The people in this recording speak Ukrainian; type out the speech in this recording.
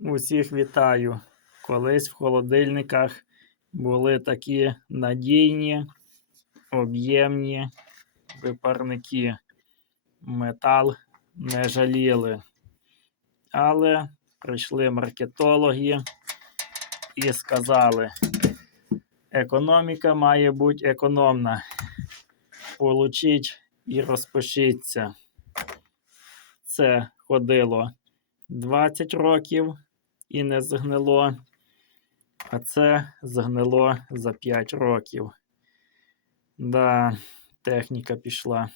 Усіх вітаю. Колись в холодильниках були такі надійні, об'ємні випарники. Метал не жаліли. Але прийшли маркетологи і сказали, економіка має бути економна. Получіть і розпишіться. Це ходило 20 років і не згнило, а це згнило за 5 років. Да, техніка пішла.